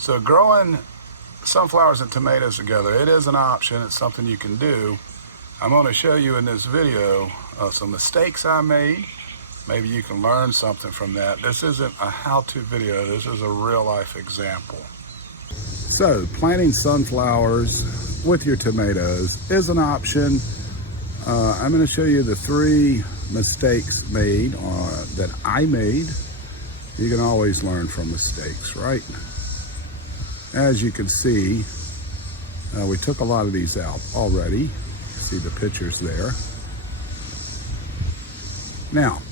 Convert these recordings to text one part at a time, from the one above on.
So growing sunflowers and tomatoes together, it is an option. It's something you can do. I'm going to show you in this video some mistakes I made. Maybe you can learn something from that. This isn't a how-to video. This is a real-life example. So planting sunflowers with your tomatoes is an option. I'm going to show you the 3 mistakes made that I made. You can always learn from mistakes, right? As you can see, we took a lot of these out already. See the pictures there. Now,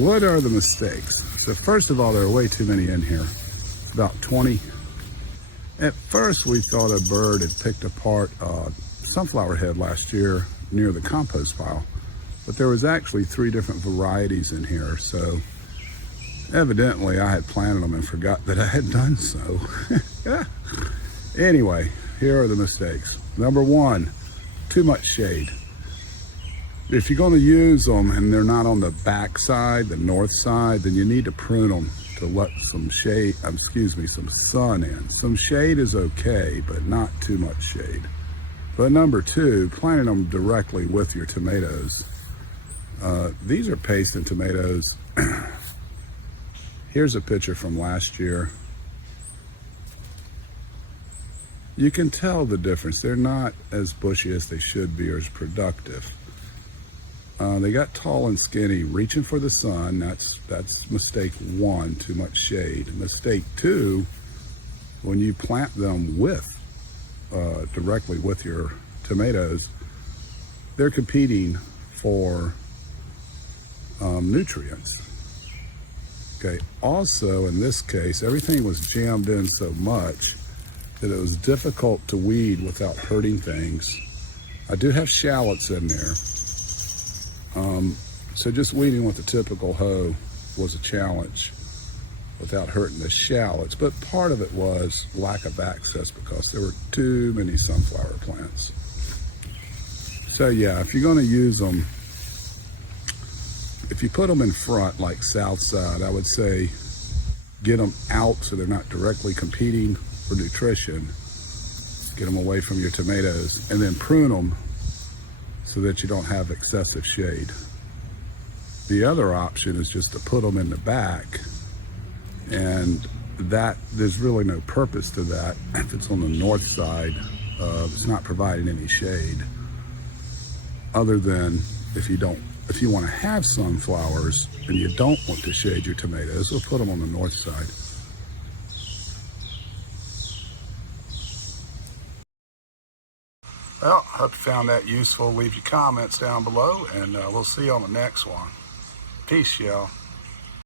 what are the mistakes? So first of all, there are way too many in here, about 20. At first, we thought a bird had picked apart a sunflower head last year near the compost pile, but there was actually 3 different varieties in here. So evidently I had planted them and forgot that I had done so. Anyway, here are the mistakes. Number 1, too much shade. If you're going to use them and they're not on the back side, the north side, then you need to prune them to let some shade, some sun in. Some shade is okay, but not too much shade. But number 2, planting them directly with your tomatoes. These are pasted tomatoes. Here's a picture from last year. You can tell the difference. They're not as bushy as they should be or as productive. They got tall and skinny, reaching for the sun. That's mistake 1, too much shade. Mistake 2, when you plant them with directly with your tomatoes, they're competing for nutrients. Okay. Also, in this case, everything was jammed in so much that it was difficult to weed without hurting things. I do have shallots in there. So just weeding with the typical hoe was a challenge without hurting the shallots, but part of it was lack of access because there were too many sunflower plants. So yeah, if you're going to use them, if you put them in front like south side, I would say get them out so they're not directly competing for nutrition. Get them away from your tomatoes and then prune them so that you don't have excessive shade. The other option is just to put them in the back, and that there's really no purpose to that. If it's on the north side, it's not providing any shade, other than if you want to have sunflowers and you don't want to shade your tomatoes, we'll put them on the north side. Well, I hope you found that useful. Leave your comments down below, and we'll see you on the next one. Peace, y'all.